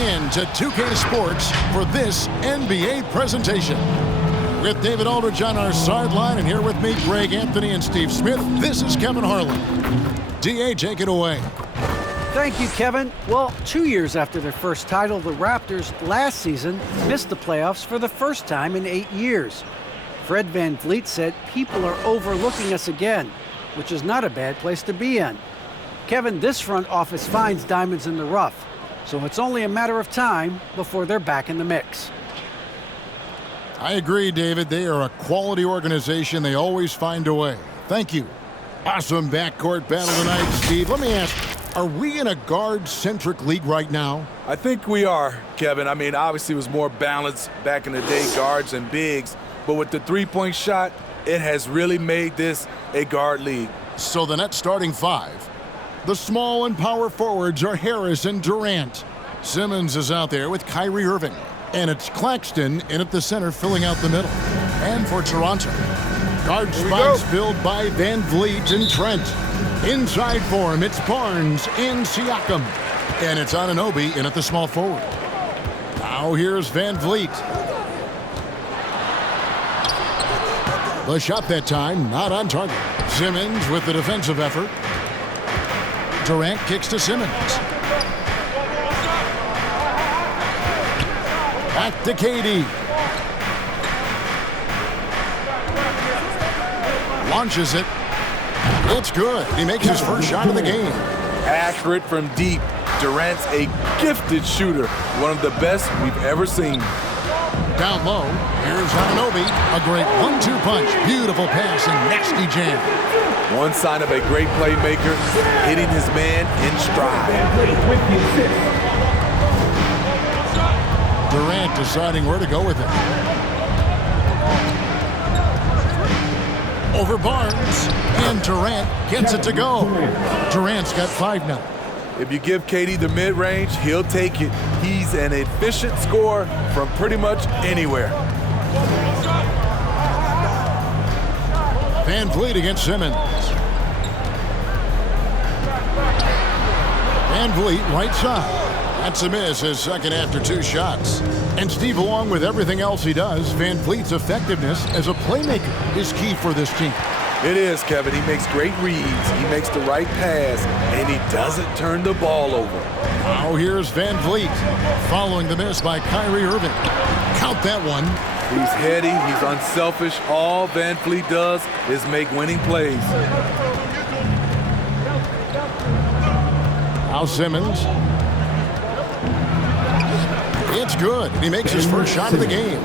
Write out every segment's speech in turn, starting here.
in to 2K Sports for this NBA presentation. With David Aldridge on our sideline, and here with me, Greg Anthony and Steve Smith, this is Kevin Harlan. DA, take it away. Thank you, Kevin. Well, 2 years after their first title, the Raptors last season missed the playoffs for the first time in 8 years. Fred VanVleet said people are overlooking us again, which is not a bad place to be in. Kevin, this front office finds diamonds in the rough, so it's only a matter of time before they're back in the mix. I agree, David. They are a quality organization. They always find a way. Thank you. Awesome backcourt battle tonight, Steve. Let me ask, are we in a guard-centric league right now? I think we are, Kevin. I mean, obviously it was more balanced back in the day, guards and bigs. But with the three-point shot, it has really made this a guard league. So the net starting five. The small and power forwards are Harris and Durant. Simmons is out there with Kyrie Irving. And it's Claxton in at the center, filling out the middle. And for Toronto, guard spots filled by VanVleet and Trent. Inside for him, it's Barnes and Siakam. And it's Anunoby in at the small forward. Now here's VanVleet. The shot that time, not on target. Simmons with the defensive effort. Durant kicks to Simmons. Back to KD. Launches it. It's good. He makes his first shot of the game. Accurate from deep. Durant's a gifted shooter. One of the best we've ever seen. Down low, here's Anunoby. A great 1-2 punch. Beautiful pass and nasty jam. One sign of a great playmaker, hitting his man in stride. Durant deciding where to go with it. Over Barnes, and Durant gets it to go. Durant's got 5 now. If you give KD the mid-range, he'll take it. He's an efficient scorer from pretty much anywhere. VanVleet against Simmons. VanVleet right side. That's a miss, his second after 2 shots. And Steve, along with everything else he does, VanVleet's effectiveness as a playmaker is key for this team. It is, Kevin. He makes great reads. He makes the right pass, and he doesn't turn the ball over. Now here's VanVleet, following the miss by Kyrie Irving. Count that one. He's heady. He's unselfish. All VanVleet does is make winning plays. Now Simmons. It's good. He makes his first shot of the game.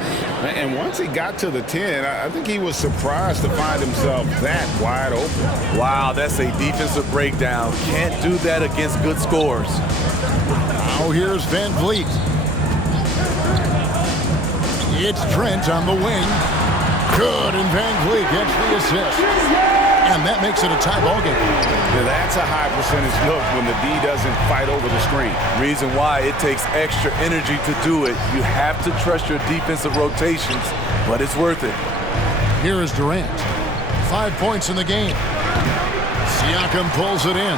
And once he got to the 10, I think he was surprised to find himself that wide open. Wow, that's a defensive breakdown. Can't do that against good scores. Now here's VanVleet. It's Trent on the wing. Good, and VanVleet gets the assist. And that makes it a tie ball game. Yeah, that's a high percentage look when the D doesn't fight over the screen. Reason why it takes extra energy to do it. You have to trust your defensive rotations, but it's worth it. Here is Durant. 5 points in the game. Siakam pulls it in.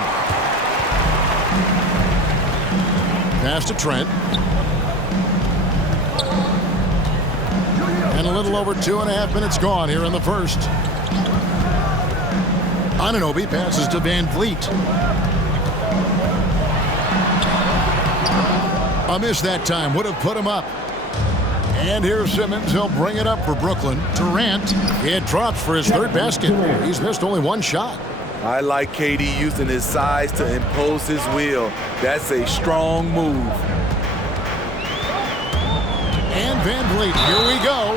Pass to Trent. And a little over 2.5 minutes gone here in the first. Anunoby passes to VanVleet. A miss that time would have put him up. And here's Simmons. He'll bring it up for Brooklyn. Durant, it drops for his third basket. He's missed only 1 shot. I like KD using his size to impose his will. That's a strong move. And VanVleet, here we go.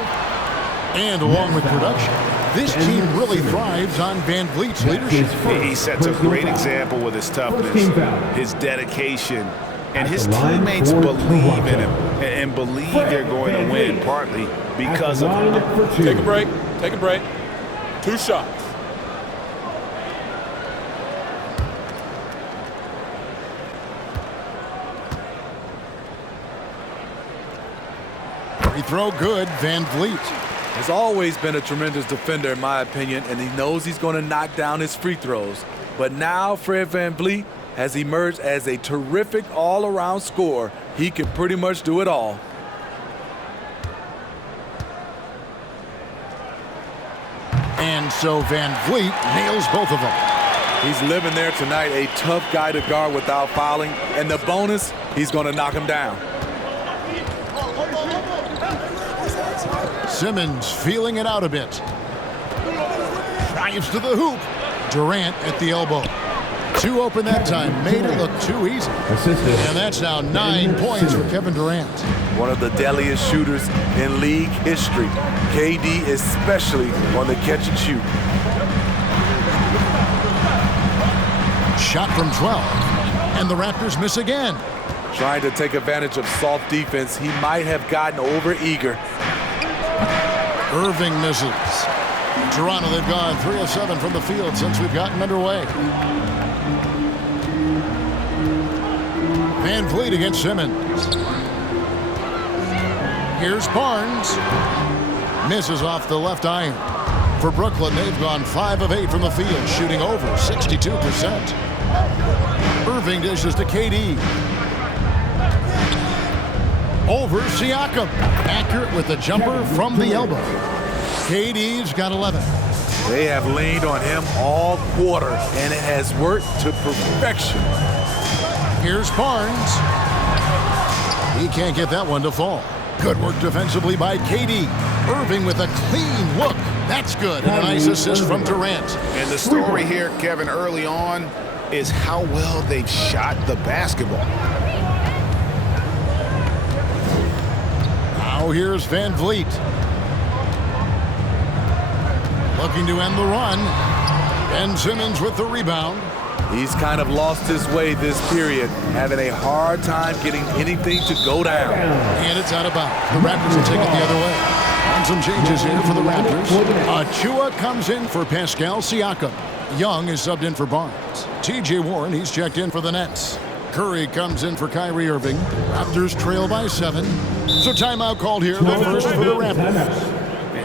And along with production, this team really thrives on VanVleet's leadership. He sets a great example with his toughness, his dedication, and his teammates believe in him and believe they're going to win, partly because of him. Take a break. Take a break. 2 shots. Free throw good, VanVleet. Has always been a tremendous defender, in my opinion, and he knows he's going to knock down his free throws. But now Fred VanVleet has emerged as a terrific all-around scorer. he can pretty much do it all. And so Van Vliet nails both of them. He's living there tonight, a tough guy to guard without fouling. And the bonus, he's going to knock him down. Simmons feeling it out a bit. Drives to the hoop. Durant at the elbow. Too open that time. Made it look too easy. And that's now 9 points for Kevin Durant. One of the deadliest shooters in league history. KD especially on the catch and shoot. Shot from 12. And the Raptors miss again. Trying to take advantage of soft defense. He might have gotten over-eager. Irving misses. Toronto, they've gone 3 of 7 from the field since we've gotten underway. Van Vliet against Simmons. Here's Barnes. Misses off the left iron. For Brooklyn, they've gone 5 of 8 from the field, shooting over 62%. Irving dishes to KD. Over Siakam. Accurate with the jumper from the elbow. KD's got 11. They have leaned on him all quarter, and it has worked to perfection. Here's Barnes. He can't get that one to fall. Good work defensively by KD. Irving with a clean look. That's good. And a nice assist from Durant. And the story here, Kevin, early on is how well they've shot the basketball. Now here's Van Vliet. Looking to end the run. Ben Simmons with the rebound. He's kind of lost his way this period, having a hard time getting anything to go down. And it's out of bounds. The Raptors will take it the other way. And some changes here for the Raptors. Achua comes in for Pascal Siakam. Young is subbed in for Barnes. T.J. Warren, he's checked in for the Nets. Curry comes in for Kyrie Irving. Raptors trail by 7. So timeout called here, the first for the Raptors.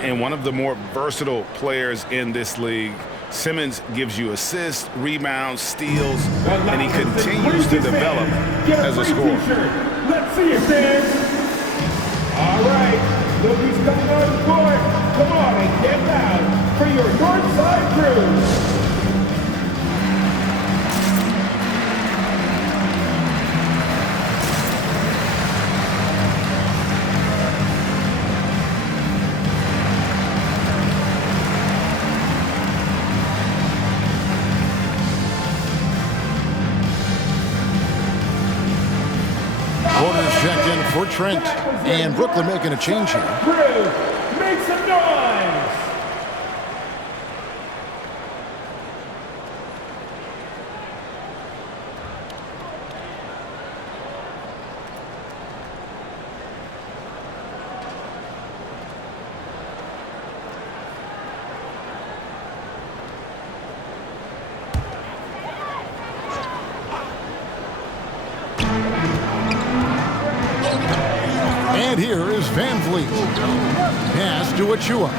And one of the more versatile players in this league. Simmons gives you assists, rebounds, steals, and he continues to develop as a scorer. Let's see it, fans. All right, look who's coming on the court. Come on and get loud for your Northside crew. Checked in for Trent, and Brooklyn making a change here. Make some noise! And here is Van Vliet. Pass to Achua.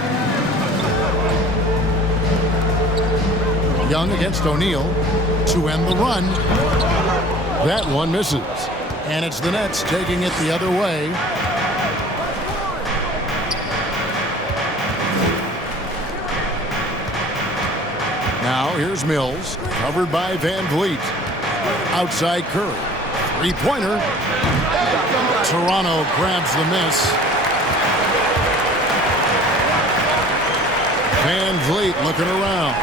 Young against O'Neal to end the run. That one misses. And it's the Nets taking it the other way. Now here's Mills, covered by Van Vliet. Outside Curry. Three-pointer. Toronto grabs the miss. Van Vliet looking around.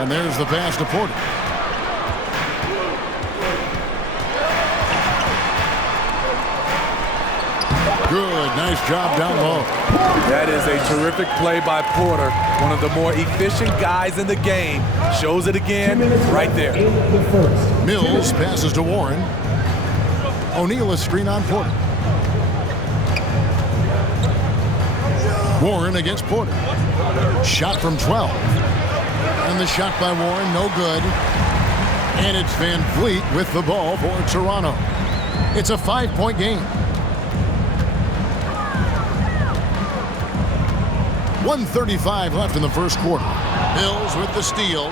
And there's the pass to Porter. Good, nice job down low. That is a terrific play by Porter. One of the more efficient guys in the game. Shows it again right there. Mills passes to Warren. O'Neal is screen on Porter. Warren against Porter. Shot from 12. And the shot by Warren, no good. And it's Van Vliet with the ball for Toronto. It's a 5-point game. 1:35 left in the first quarter. Mills with the steal.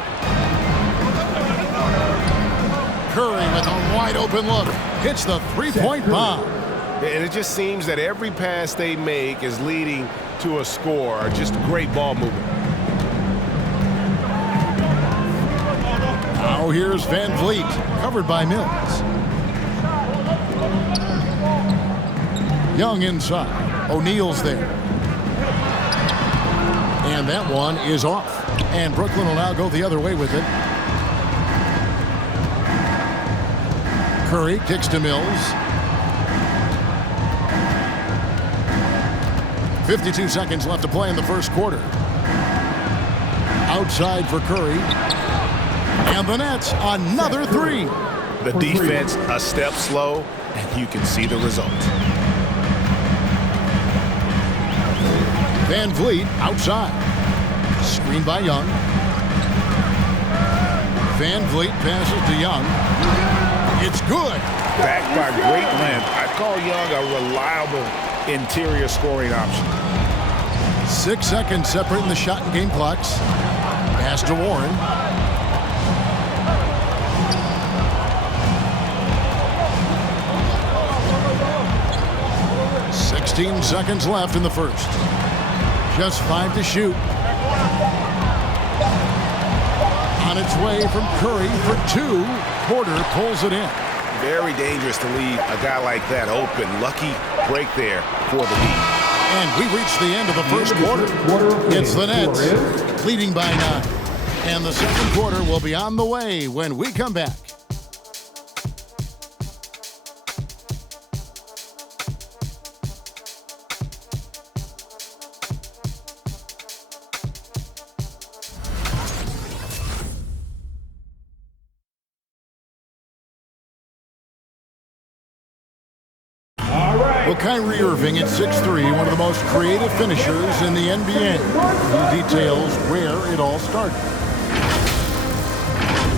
Curry with a wide open look. Hits the three-point bomb. And it just seems that every pass they make is leading to a score. Just great ball movement. Now here's Van Vliet, covered by Mills. Young inside. O'Neal's there. And that one is off. And Brooklyn will now go the other way with it. Curry kicks to Mills. 52 seconds left to play in the first quarter. Outside for Curry. And the Nets, another three. The defense a step slow, and you can see the result. Van Vliet outside. Screen by Young. Van Vliet passes to Young. It's good. Backed by great length. I call Young a reliable interior scoring option. 6 seconds separating the shot and game clocks. Pass to Warren. $16 seconds left in the first. Just 5 to shoot. On its way from Curry for 2. Porter pulls it in. Very dangerous to leave a guy like that open. Lucky break there for the lead. And we reach the end of the first quarter. It's the Nets leading by 9. And the second quarter will be on the way when we come back. Well, Kyrie Irving at 6'3", one of the most creative finishers in the NBA. He details where it all started.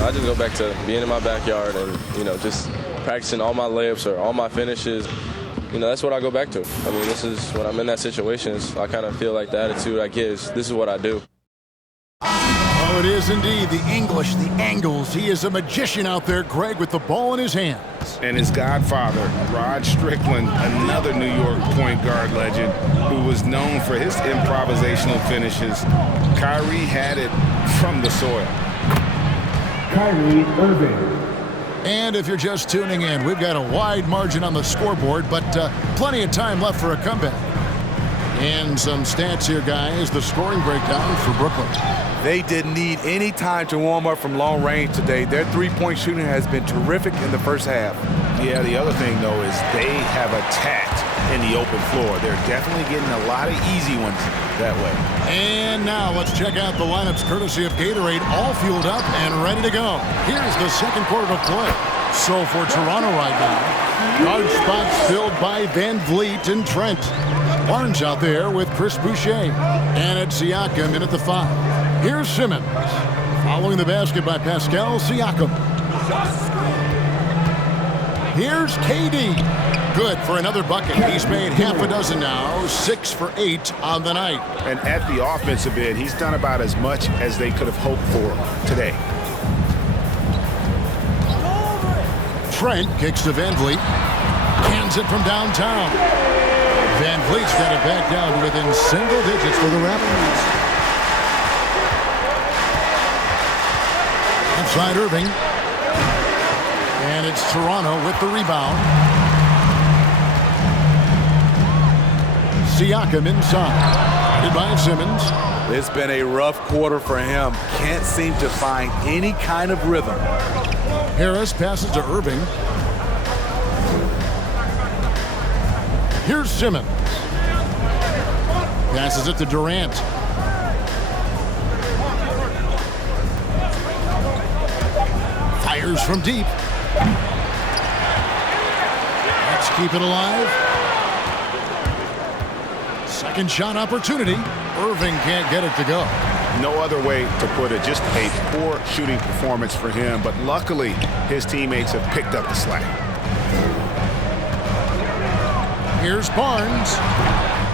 I just go back to being in my backyard and, just practicing all my layups or all my finishes. That's what I go back to. I mean, this is when I'm in that situation, I kind of feel like the attitude I get is this is what I do. Oh, it is indeed the English, the angles. He is a magician out there, Greg, with the ball in his hands. And his godfather, Rod Strickland, another New York point guard legend who was known for his improvisational finishes. Kyrie had it from the soil. Kyrie Irving. And if you're just tuning in, we've got a wide margin on the scoreboard, but plenty of time left for a comeback. And some stats here, guys. The scoring breakdown for Brooklyn. They didn't need any time to warm up from long range today. Their three-point shooting has been terrific in the first half. Yeah, the other thing, though, is they have attacked in the open floor. They're definitely getting a lot of easy ones that way. And now let's check out the lineups courtesy of Gatorade, all fueled up and ready to go. Here's the second quarter of play. So for Toronto right now, guard spots filled by Van Vliet and Trent. Barnes out there with Chris Boucher. And it's Siakam in at the 5. Here's Simmons. Following the basket by Pascal Siakam. Here's KD. Good for another bucket. He's made half a dozen now. 6 for 8 on the night. And at the offensive end, he's done about as much as they could have hoped for today. Trent kicks to Van Vliet. Hands it from downtown. Van Vliet's got it back down to within single digits for the Raptors. Outside Irving. And it's Toronto with the rebound. Siakam inside. Guarded by Simmons. It's been a rough quarter for him. Can't seem to find any kind of rhythm. Harris passes to Irving. Here's Simmons. Passes it to Durant. Fires from deep. Let's keep it alive. Second shot opportunity. Irving can't get it to go. No other way to put it. Just a poor shooting performance for him. But luckily, his teammates have picked up the slack. Here's Barnes.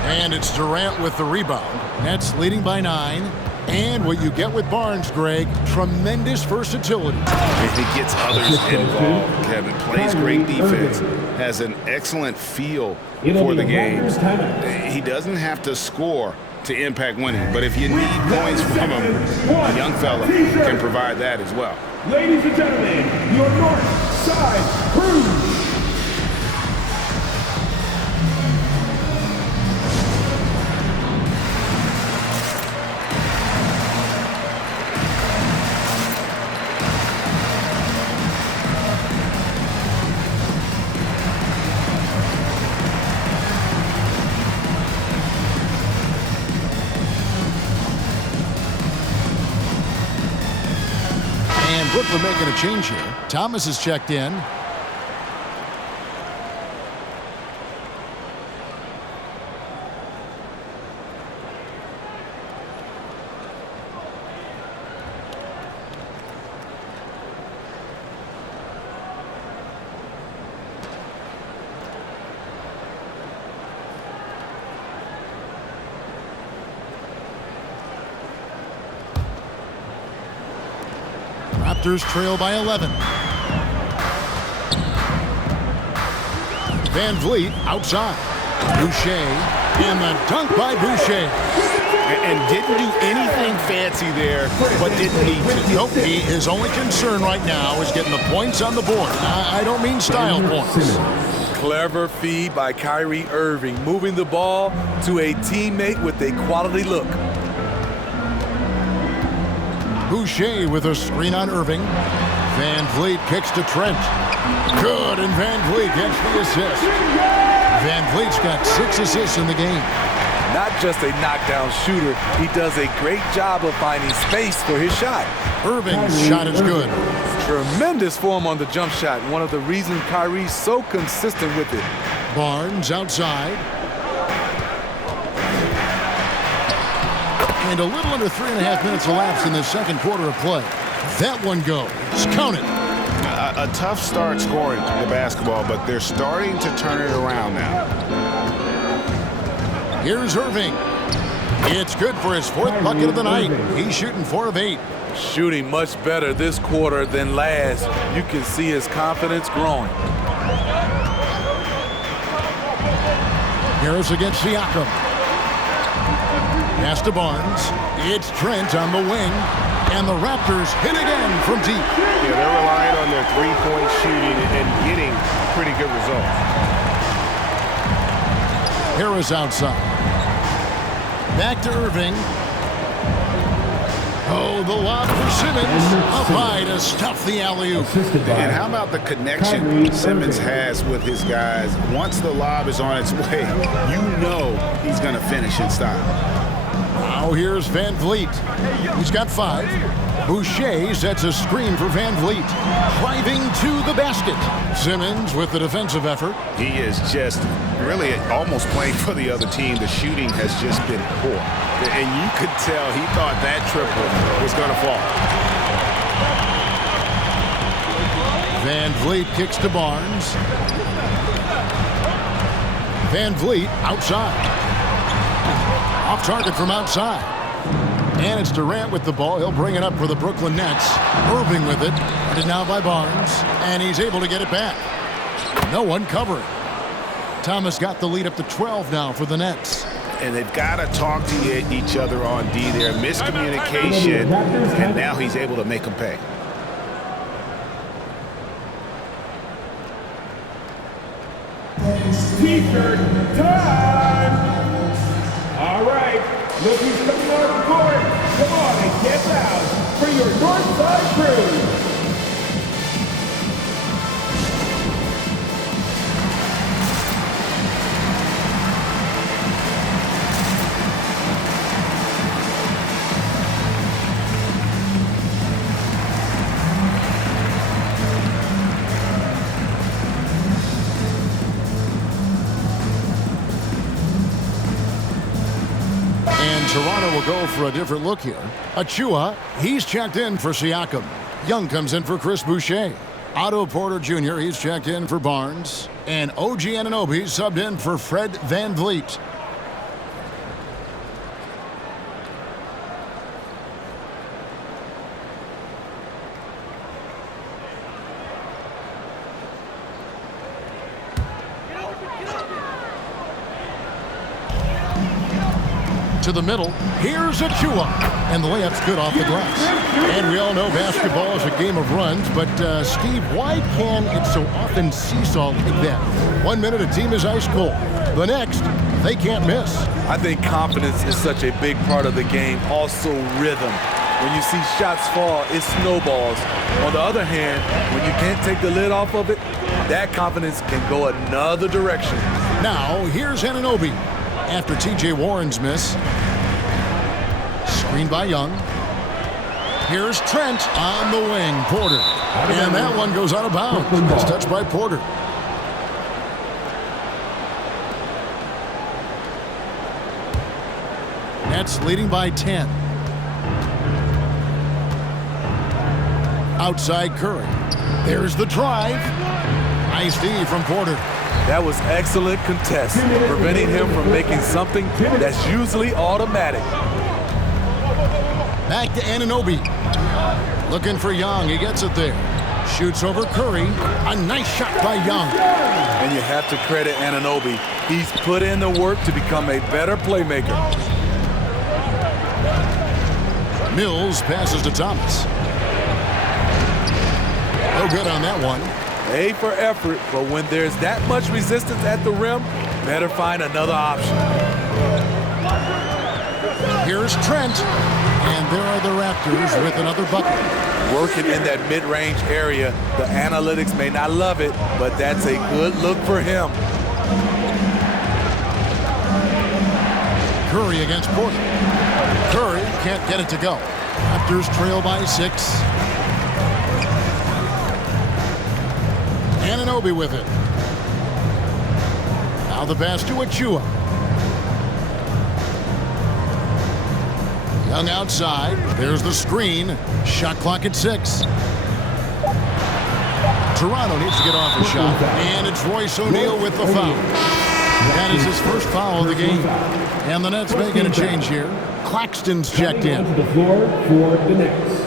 And it's Durant with the rebound. Nets leading by 9. And what you get with Barnes, Greg, tremendous versatility. He gets others involved, Kevin. Plays great defense. Has an excellent feel for the game. He doesn't have to score to impact winning, but if you need points from him, a young fella can provide that as well. Ladies and gentlemen, your North Side Crew. Brooklyn making a change here. Thomas is checked in. Raptors trail by 11. Van Vliet outside. Boucher, and the dunk by Boucher. And didn't do anything fancy there, but didn't need to. Nope, his only concern right now is getting the points on the board. I don't mean style points. Clever feed by Kyrie Irving, moving the ball to a teammate with a quality look. Boucher with a screen on Irving. Van Vliet kicks to Trent. Good, and Van Vliet gets the assist. Van Vliet's got 6 assists in the game. Not just a knockdown shooter, he does a great job of finding space for his shot. Irving's shot is good. Tremendous form on the jump shot, one of the reasons Kyrie's so consistent with it. Barnes outside. And a little under 3.5 minutes elapsed in the second quarter of play. That one goes. Count it. A tough start scoring the basketball, but they're starting to turn it around now. Here's Irving. It's good for his 4th bucket of the night. He's shooting 4 of 8. Shooting much better this quarter than last. You can see his confidence growing. Harris against Siakam. Pass to Barnes. It's Trent on the wing. And the Raptors hit again from deep. Yeah, they're relying on their three-point shooting and getting pretty good results. Harris outside. Back to Irving. Oh, the lob for Simmons. Up high to stuff the alley-oop. And how about the connection Simmons has with his guys? Once the lob is on its way, you know he's going to finish in style. Now here's Van Vliet. He's got 5. Boucher sets a screen for Van Vliet. Driving to the basket. Simmons with the defensive effort. He is just really almost playing for the other team. The shooting has just been poor. And you could tell he thought that triple was going to fall. Van Vliet kicks to Barnes. Van Vliet outside. Off target from outside. And it's Durant with the ball. He'll bring it up for the Brooklyn Nets. Irving with it. And now by Barnes. And he's able to get it back. No one covering. Thomas got the lead up to 12 now for the Nets. And they've got to talk to each other on D there. Miscommunication. And now he's able to make them pay. T-shirt time! All right, look who's coming on the court. Come on and get out for your Northside Crew. Toronto will go for a different look here. Achua, he's checked in for Siakam. Young comes in for Chris Boucher. Otto Porter Jr., he's checked in for Barnes. And OG Anunoby subbed in for Fred Van Vliet. To the middle. Here's Achua. And the layup's good off the glass. And we all know basketball is a game of runs, but Steve, why can it so often seesaw like that? 1 minute a team is ice cold. The next, they can't miss. I think confidence is such a big part of the game. Also rhythm. When you see shots fall, it snowballs. On the other hand, when you can't take the lid off of it, that confidence can go another direction. Now, here's Anunoby. After T.J. Warren's miss. Screened by Young. Here's Trent on the wing. Porter. And that one goes out of bounds. It's touched by Porter. Nets leading by 10. Outside Curry. There's the drive. Nice D from Porter. That was excellent contest, preventing him from making something that's usually automatic. Back to Anunoby. Looking for Young. He gets it there. Shoots over Curry. A nice shot by Young. And you have to credit Anunoby. He's put in the work to become a better playmaker. Mills passes to Thomas. No good on that one. A for effort, but when there's that much resistance at the rim, better find another option. Here's Trent, and there are the Raptors with another bucket. Working in that mid-range area, the analytics may not love it, but that's a good look for him. Curry against Porter. Curry can't get it to go. Raptors trail by 6. Anunoby with it. Now the pass to Achua. Young outside. There's the screen. Shot clock at 6. Toronto needs to get off a shot. And it's Royce O'Neal with the foul. That is his first foul of the game. And the Nets making a change here. Claxton's checked in. The floor for the Nets.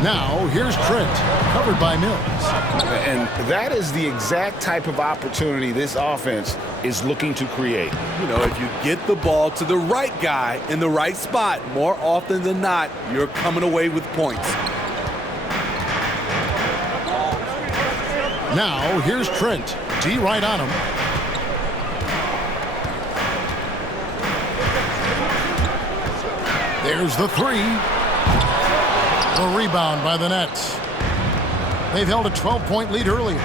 Now, here's Trent, covered by Mills. And that is the exact type of opportunity this offense is looking to create. You know, if you get the ball to the right guy in the right spot, more often than not, you're coming away with points. Now, here's Trent. D right on him. There's the 3. A rebound by the Nets. They've held a 12-point lead earlier.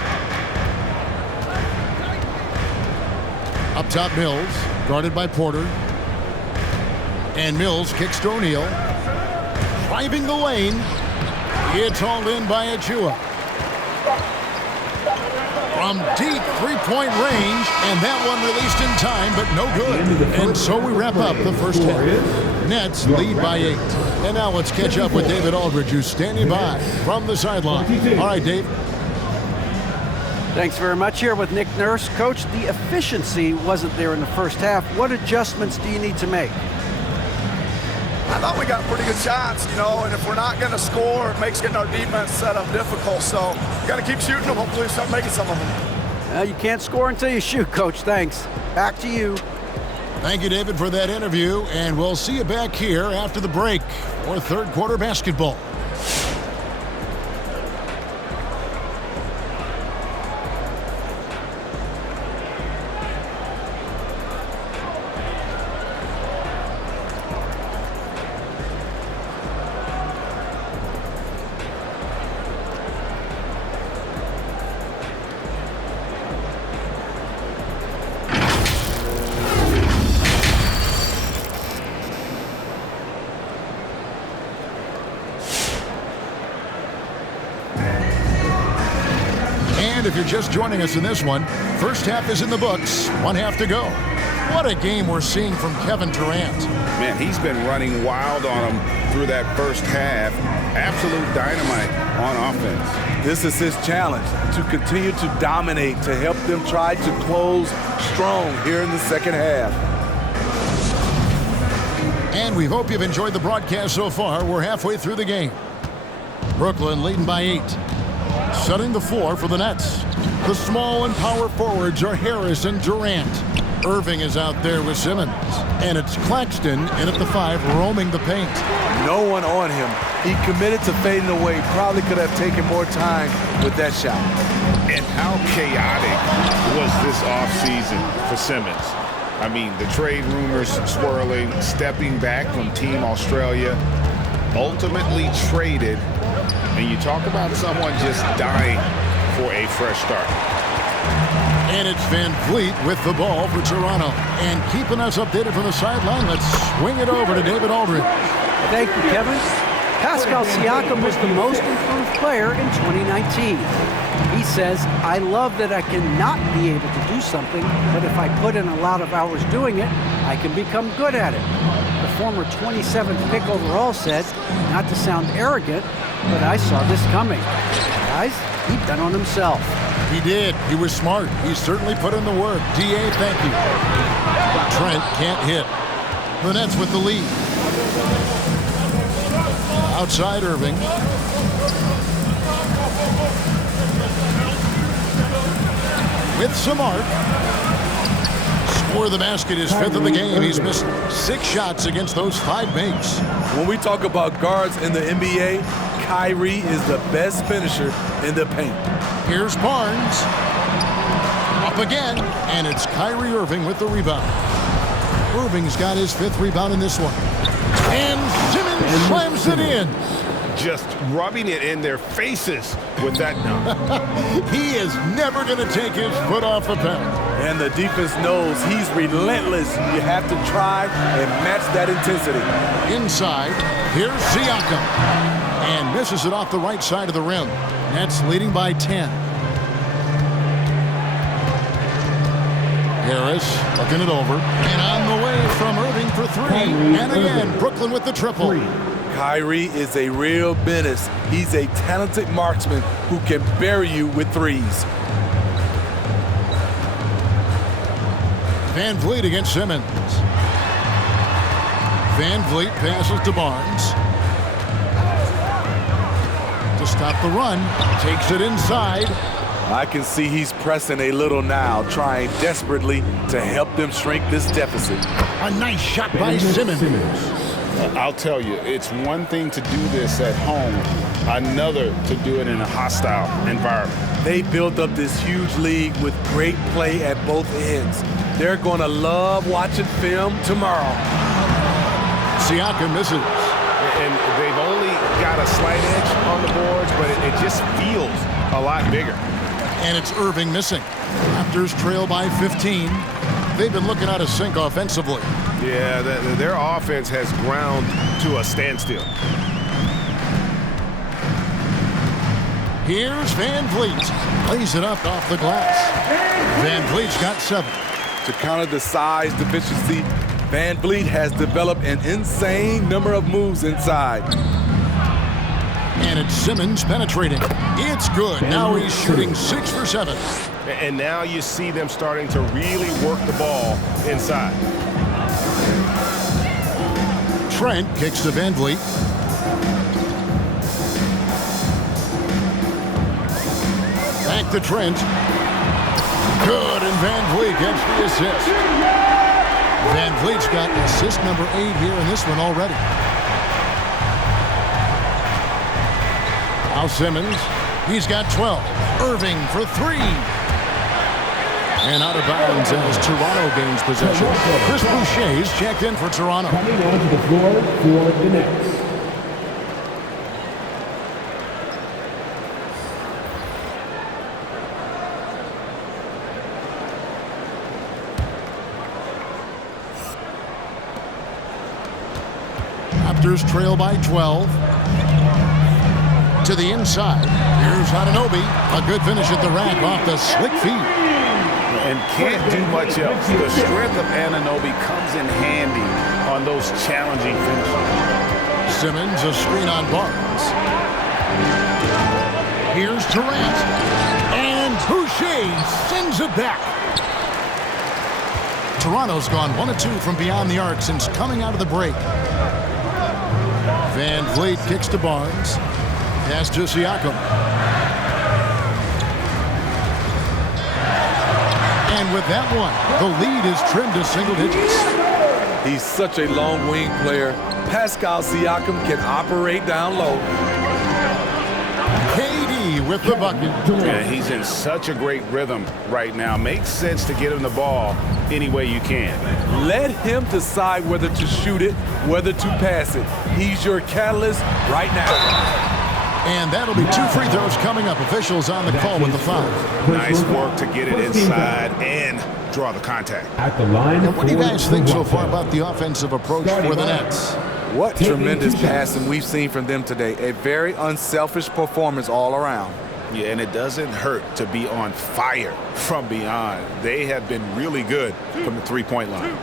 Up top, Mills, guarded by Porter. And Mills kicks to O'Neal. Driving the lane. It's hauled in by Achua. From deep three-point range, and that one released in time, but no good. And so we wrap up the first half. Nets lead by 8. And now let's catch up with David Aldridge, who's standing by from the sideline. All right, Dave. Thanks very much. Here with Nick Nurse. Coach, the efficiency wasn't there in the first half. What adjustments do you need to make? I thought we got pretty good shots, you know, and if we're not going to score, it makes getting our defense set up difficult. So we got to keep shooting them. Hopefully start making some of them. You can't score until you shoot, Coach. Thanks. Back to you. Thank you, David, for that interview, and we'll see you back here after the break for third quarter basketball. If you're just joining us in this one, first half is in the books, 1 half to go. What a game we're seeing from Kevin Durant. Man, he's been running wild on him through that first half. Absolute dynamite on offense. This is his challenge, to continue to dominate, to help them try to close strong here in the second half. And we hope you've enjoyed the broadcast so far. We're halfway through the game. Brooklyn leading by 8. Setting the floor for the Nets. The small and power forwards are Harris and Durant. Irving is out there with Simmons. And it's Claxton in at the 5, roaming the paint. No one on him. He committed to fading away. Probably could have taken more time with that shot. And how chaotic was this offseason for Simmons? I mean, the trade rumors swirling, stepping back from Team Australia, ultimately traded. And you talk about someone just dying for a fresh start. And it's Van Vliet with the ball for Toronto. And keeping us updated from the sideline, let's swing it over to David Aldridge. Thank you, Kevin. Pascal Siakam was the most improved player in 2019. He says, I love that I cannot be able to do something, but if I put in a lot of hours doing it, I can become good at it. The former 27th pick overall said, not to sound arrogant, but I saw this coming. Guys, he bet on himself. He did. He was smart. He certainly put in the work. D.A., thank you. Trent can't hit. The Nets with the lead. Outside Irving. With some arc. Score the basket, his 5th of the game. He's missed 6 shots against those 5 mates. When we talk about guards in the NBA, Kyrie is the best finisher in the paint. Here's Barnes. Up again, and it's Kyrie Irving with the rebound. Irving's got his 5th rebound in this one. And Simmons slams it in. Just rubbing it in their faces with that dunk. He is never going to take his foot off the pedal. And the defense knows he's relentless. You have to try and match that intensity. Inside, here's Siakam. And misses it off the right side of the rim. Nets leading by 10. Harris looking it over. And on the way from Irving for 3. And again, Brooklyn with the triple. Kyrie is a real menace. He's a talented marksman who can bury you with threes. Van Vliet against Simmons. Van Vliet passes to Barnes. To stop the run, takes it inside. I can see he's pressing a little now, trying desperately to help them shrink this deficit. A nice shot by Simmons. I'll tell you, it's one thing to do this at home, another to do it in a hostile environment. They built up this huge league with great play at both ends. They're going to love watching film tomorrow. Siakam misses. And they've only got a slight edge on the boards, but it just feels a lot bigger. And it's Irving missing. Raptors trail by 15. They've been looking out of sync offensively. Yeah, their offense has ground to a standstill. Here's Van Vliet. Plays it up off the glass. Van Vliet's got 7. To counter the size deficiency, Van Vliet has developed an insane number of moves inside. And it's Simmons penetrating. It's good. Now he's shooting 6 for 7. And now you see them starting to really work the ball inside. Trent kicks to Van Vliet. Back to Trent. Good, and Van Vliet gets the assist. Van Vliet's got assist number 8 here in this one already. Now Simmons, he's got 12. Irving for 3. And out of bounds as Toronto gains possession. Chris Boucher's checked in for Toronto. Coming onto the floor for the Nets. Raptors trail by 12. To the inside. Here's Anunoby. A good finish at the rack off the slick feed. And can't do much else. The strength of Anunoby comes in handy on those challenging finishes. Simmons, a screen on Barnes. Here's Durant. And Boucher sends it back. Toronto's gone 1 of 2 from beyond the arc since coming out of the break. Van Vliet kicks to Barnes. Pass to Siakam. And with that one, the lead is trimmed to single digits. He's such a long wing player. Pascal Siakam can operate down low. KD with the bucket. Yeah, he's in such a great rhythm right now. Makes sense to get him the ball any way you can. Let him decide whether to shoot it, whether to pass it. He's your catalyst right now. And that'll be 2 free throws coming up. Officials on the call with the foul. Nice work to get it inside and draw the contact. At the line. And what do you guys think so far about the offensive approach for the Nets? What tremendous passing we've seen from them today. A very unselfish performance all around. Yeah, and it doesn't hurt to be on fire from beyond. They have been really good from the three-point line.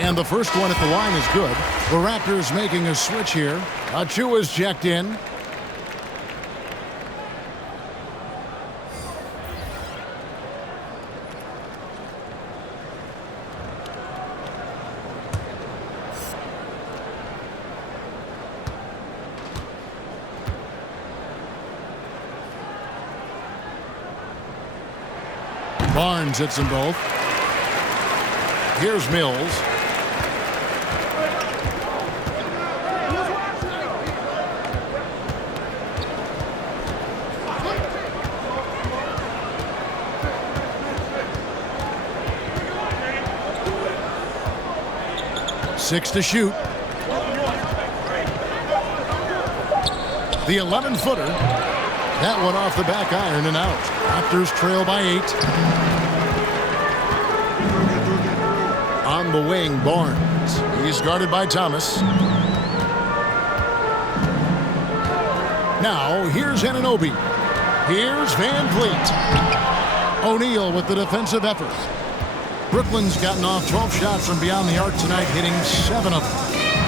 And the first one at the line is good. The Raptors making a switch here. Achua's checked in. Barnes hits them both. Here's Mills. Six to shoot. The 11-footer. That one off the back iron and out. Raptors trail by 8. On the wing, Barnes. He's guarded by Thomas. Now, here's Anunoby. Here's Van Vliet. O'Neal with the defensive effort. Brooklyn's gotten off 12 shots from beyond the arc tonight, hitting 7 of them.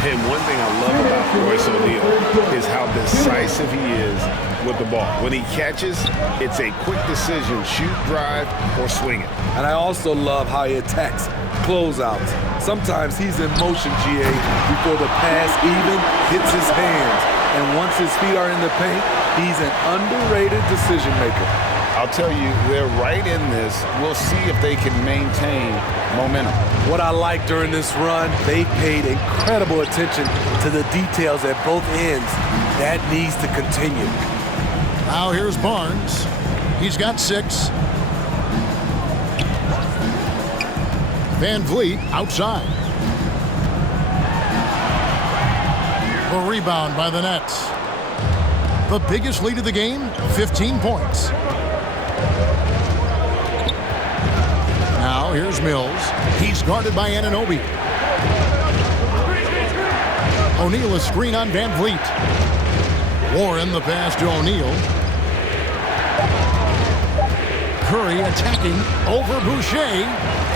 And one thing I love about Royce O'Neal is how decisive he is with the ball. When he catches, it's a quick decision, shoot, drive, or swing it. And I also love how he attacks closeouts. Sometimes he's in motion, GA, before the pass even hits his hands. And once his feet are in the paint, he's an underrated decision maker. I'll tell you, they're right in this. We'll see if they can maintain momentum. What I like during this run, they paid incredible attention to the details at both ends. That needs to continue. Now here's Barnes. He's got 6. Van Vliet outside. The rebound by the Nets. The biggest lead of the game, 15 points. Now here's Mills. He's guarded by Anunoby. O'Neal a screen on Van Vliet. Warren the pass to O'Neal. Curry attacking over Boucher.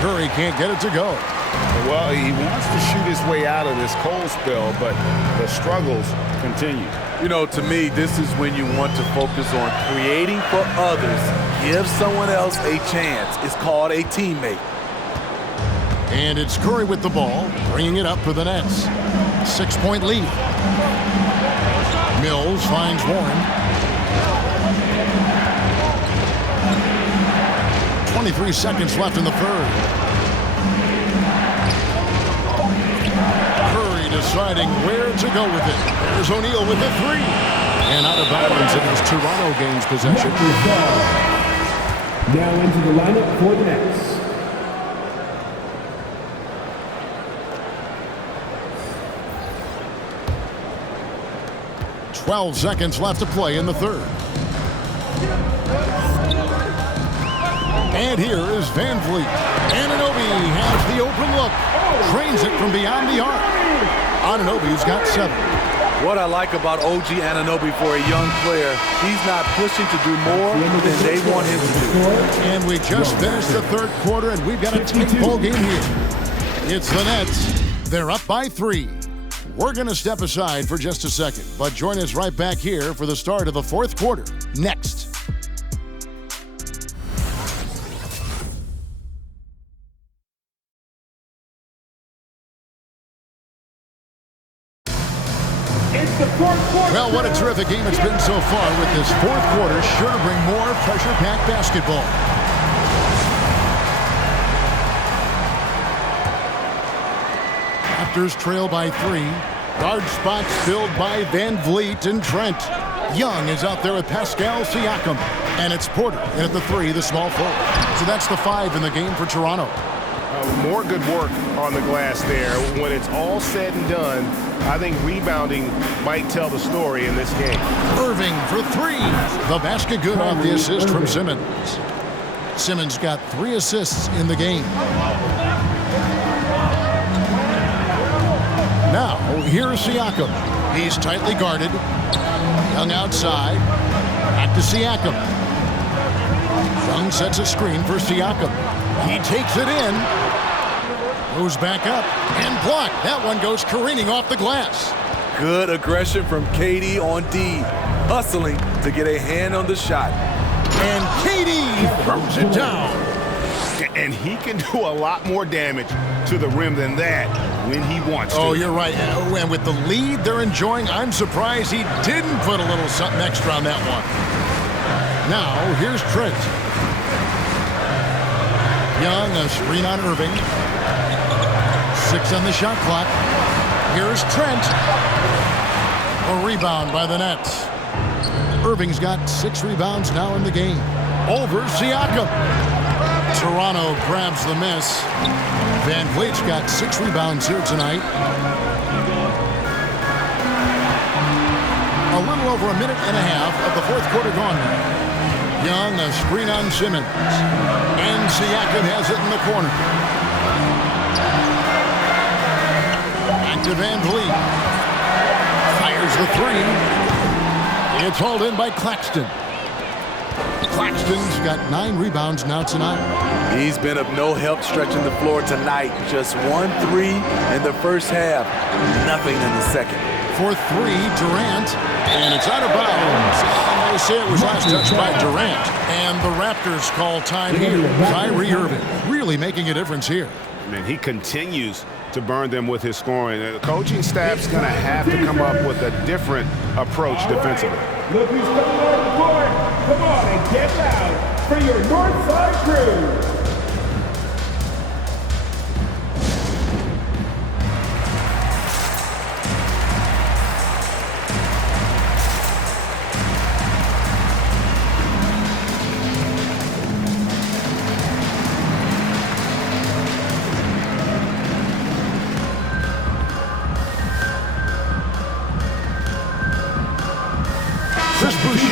Curry can't get it to go. Well, he wants to shoot his way out of this cold spell, but the struggles continue. You know, to me, this is when you want to focus on creating for others. Give someone else a chance. It's called a teammate. And it's Curry with the ball, bringing it up for the Nets. 6-point lead. Mills finds Warren. 23 seconds left in the third. Curry deciding where to go with it. There's O'Neal with the 3. And out of bounds, it was Toronto gains possession. Now into the lineup for the Nets. 12 seconds left to play in the third. And here is Van Vliet. Anunoby has the open look. Trains it from beyond the arc. Anunoby's got 7. What I like about OG Anunoby for a young player, he's not pushing to do more than they want him to do. And we just finished the third quarter, and we've got a tight ball game here. It's the Nets. They're up by 3. We're going to step aside for just a second, but join us right back here for the start of the fourth quarter next. It's the fourth quarter. Well, what a terrific game it's been so far, with this fourth quarter sure to bring more pressure-packed basketball. Raptors trail by 3. Guard spots filled by Van Vliet and Trent. Young is out there with Pascal Siakam. And it's Porter in at the 3, the small forward. So that's the 5 in the game for Toronto. More good work on the glass there. When it's all said and done, I think rebounding might tell the story in this game. Irving for 3. The basket good off the assist from Simmons. Simmons got 3 assists in the game. Now, here's Siakam. He's tightly guarded. Young outside. Back to Siakam. Young sets a screen for Siakam. He takes it in. Goes back up and blocked. That one goes careening off the glass. Good aggression from KD on D. Hustling to get a hand on the shot. And KD throws it down. And he can do a lot more damage to the rim than that when he wants to. Oh, you're right. And with the lead they're enjoying, I'm surprised he didn't put a little something extra on that one. Now, here's Trent. Young, a screen on Irving. 6 on the shot clock. Here's Trent. A rebound by the Nets. Irving's got 6 rebounds now in the game. Over Siakam. Toronto grabs the miss. Van Vliet's got 6 rebounds here tonight. A little over a minute and a half of the fourth quarter gone now. Young, a screen on Simmons. And Siakam has it in the corner. Back to Van Vliet. Fires the 3. It's hauled in by Claxton. Claxton's got 9 rebounds now tonight. He's been of no help stretching the floor tonight. Just 1 3 in the first half. Nothing in the second. For 3, Durant. And it's out of bounds. They say it was last touched by Durant. And the Raptors call time here. Kyrie Irving really making a difference here. Man, he continues to burn them with his scoring. The coaching staff's going to have to come up with a different approach defensively. Look who's coming on the court. Come on and get loud for your Northside crew.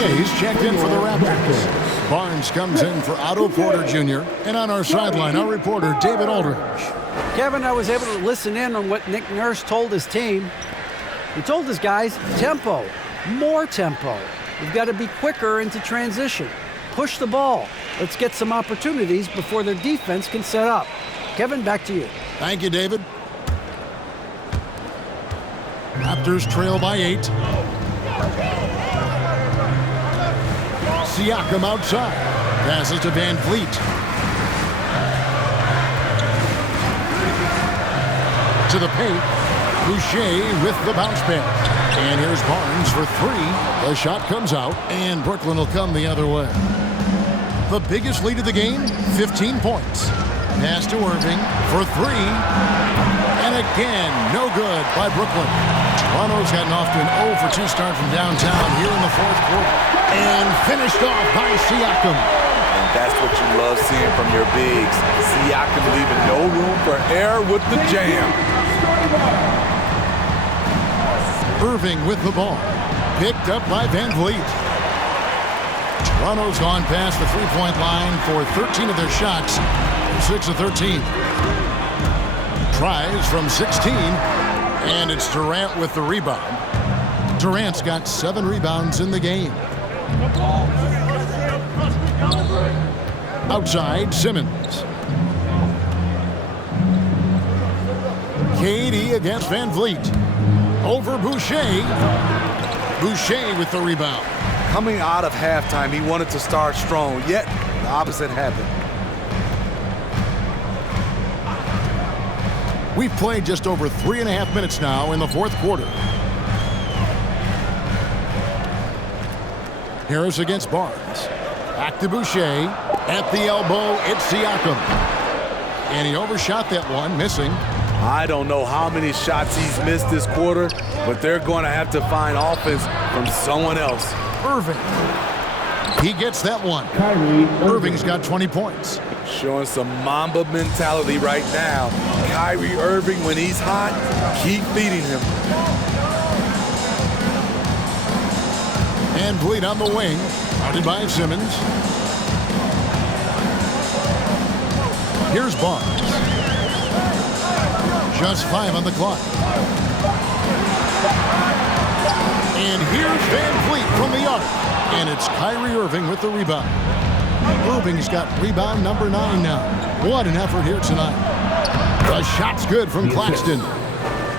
He's checked in for the Raptors. Barnes comes in for Otto Porter Jr. And on our sideline, our reporter, David Aldridge. Kevin, I was able to listen in on what Nick Nurse told his team. He told his guys, tempo, more tempo. We've got to be quicker into transition. Push the ball. Let's get some opportunities before their defense can set up. Kevin, back to you. Thank you, David. Raptors trail by 8. Siakam outside. Passes to Van Vliet. To the paint. Boucher with the bounce pass. And here's Barnes for 3. The shot comes out, and Brooklyn will come the other way. The biggest lead of the game, 15 points. Pass to Irving for 3. And again, no good by Brooklyn. Toronto's gotten off to an 0 for 2 start from downtown here in the fourth quarter. And finished off by Siakam. And that's what you love seeing from your bigs. Siakam leaving no room for error with the jam. Irving with the ball. Picked up by Van Vliet. Toronto's gone past the three-point line for 13 of their shots. 6 of 13. Tries from 16. And it's Durant with the rebound. Durant's got 7 rebounds in the game. Outside, Simmons. KD against Van Vliet. Over Boucher. Boucher with the rebound. Coming out of halftime, he wanted to start strong, yet the opposite happened. We've played just over 3.5 minutes now in the fourth quarter. Harris against Barnes. Back to Boucher. At the elbow, it's Siakam. And he overshot that one, missing. I don't know how many shots he's missed this quarter, but they're going to have to find offense from someone else. Irving. He gets that one. Irving's got 20 points. Showing some Mamba mentality right now. Kyrie Irving, when he's hot, keep feeding him. Van Vliet on the wing, guarded by Simmons. Here's Barnes. Just 5 on the clock. And here's Van Vliet from the arc. And it's Kyrie Irving with the rebound. Irving's got rebound number 9 now. What an effort here tonight. The shot's good from Claxton.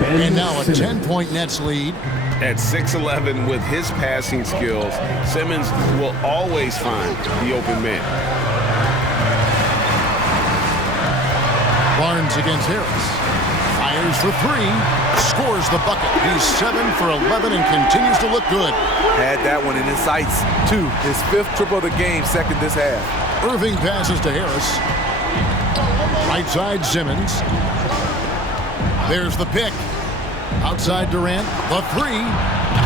And now a 10-point Nets lead. At 6'11" with his passing skills, Simmons will always find the open man. Barnes against Harris. Fires for 3. Scores the bucket. He's 7 for 11 and continues to look good. Had that one in his sights, too. His 5th triple of the game, second this half. Irving passes to Harris. Right side, Simmons. There's the pick. Outside Durant, the 3.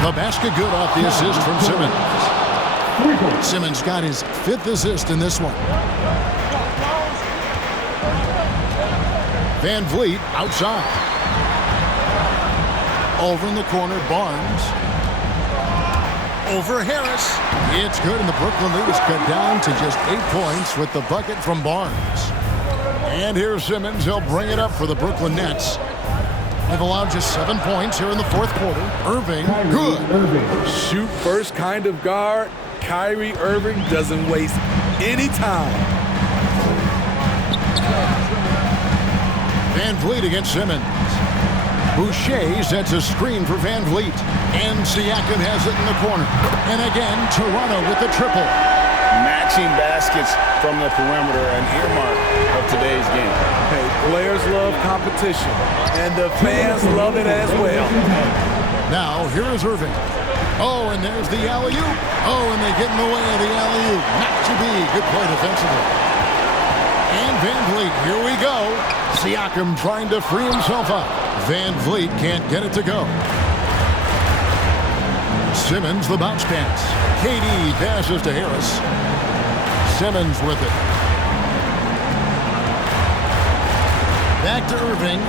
The basket good off the assist from Simmons. Simmons got his 5th assist in this one. Van Vliet outside. Over in the corner, Barnes. Over Harris. It's good, and the Brooklyn lead is cut down to just 8 points with the bucket from Barnes. And here's Simmons. He'll bring it up for the Brooklyn Nets. They've allowed just 7 points here in the 4th quarter. Irving, good. Shoot first kind of guard. Kyrie Irving doesn't waste any time. Van Vliet against Simmons. Boucher sets a screen for Van Vliet. And Siakam has it in the corner. And again, Toronto with the triple. Matching baskets from the perimeter, an earmark of today's game. Hey, players love competition, and the fans love it as well. Now, here is Irving. Oh, and there's the alley-oop. Oh, and they get in the way of the alley-oop. Not to be. Good play defensively. And Van Vliet, here we go. Siakam trying to free himself up. Van Vliet can't get it to go. Simmons, the bounce pass. KD passes to Harris. Simmons with it. Back to Irving.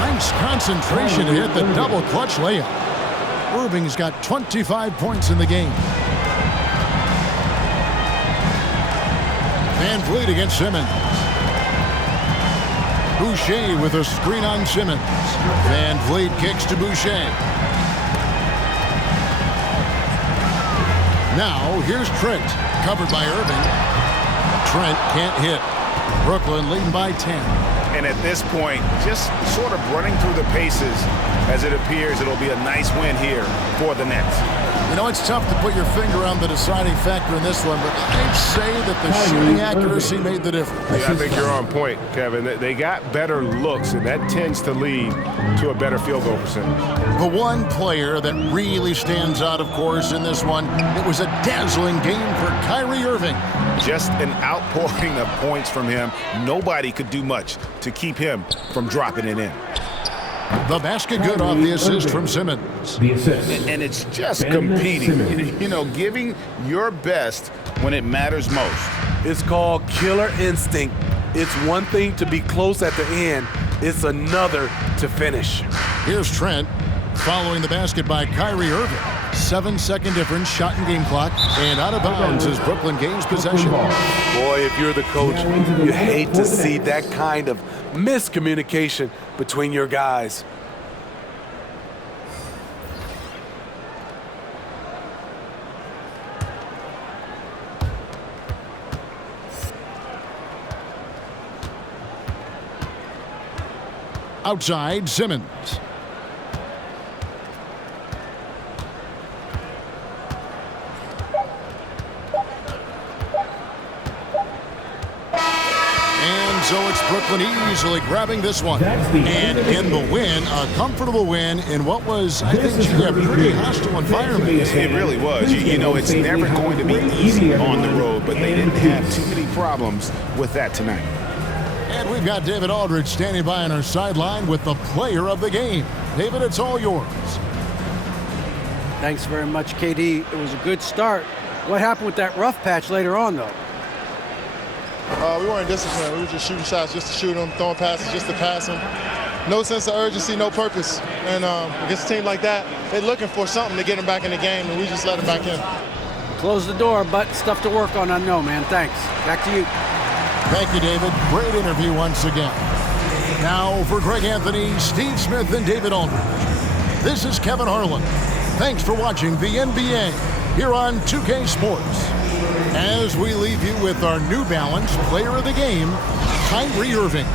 Nice concentration to hit the double clutch layup. Irving's got 25 points in the game. Van Vliet against Simmons. Boucher with a screen on Simmons. Van Vliet kicks to Boucher. Now, here's Trent, covered by Irving. Trent can't hit. Brooklyn leading by 10. And at this point, just sort of running through the paces, as it appears it'll be a nice win here for the Nets. You know, it's tough to put your finger on the deciding factor in this one, but I'd say that the shooting accuracy made the difference. Yeah, I think you're on point, Kevin. They got better looks, and that tends to lead to a better field goal percentage. The one player that really stands out, of course, in this one, it was a dazzling game for Kyrie Irving. Just an outpouring of points from him. Nobody could do much to keep him from dropping it in. The basket good off the assist from Simmons. The assist. And it's just competing, you know, giving your best when it matters most. It's called killer instinct. It's one thing to be close at the end. It's another to finish. Here's Trent following the basket by Kyrie Irving. 7-second difference, shot and game clock, and out of bounds as Brooklyn gains possession. Boy, if you're the coach, you hate to see that kind of miscommunication between your guys. Outside, Simmons. So it's Brooklyn easily grabbing this one. And in the win, a comfortable win in what was, I think, a pretty hostile environment. It really was. You know, it's never going to be easy on the road, but they didn't have too many problems with that tonight. And we've got David Aldridge standing by on our sideline with the player of the game. David, it's all yours. Thanks very much, KD. It was a good start. What happened with that rough patch later on, though? We weren't disciplined. We were just shooting shots just to shoot them, throwing passes just to pass them. No sense of urgency, no purpose. And against a team like that, they're looking for something to get them back in the game, and we just let them back in. Close the door, but stuff to work on, I know, man. Thanks. Back to you. Thank you, David. Great interview once again. Now for Greg Anthony, Steve Smith, and David Aldridge. This is Kevin Harlan. Thanks for watching the NBA here on 2K Sports. As we leave you with our New Balance player of the game, Kyrie Irving.